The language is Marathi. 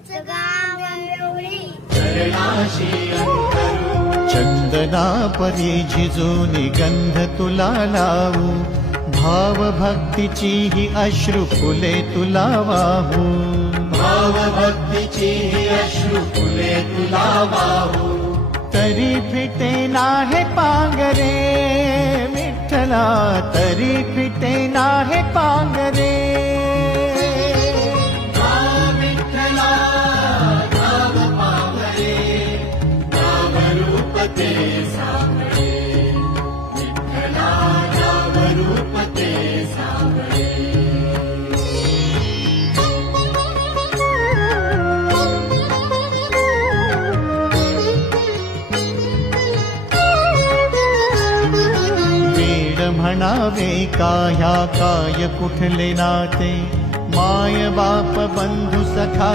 आमचं गाव वेवळी चंदना परी झिजूनी गंध तुला लावू भाव भक्तीची ही अश्रु फुले तुला वाहू भाव भक्तीची ही अश्रु फुले तुला वाहू तरी फिटे नाहे पांगरे विठ्ठला तरी फिटे नाहे पांगरे म्हणावे काह्या काय कुठले नाते माय बाप बंधू सखा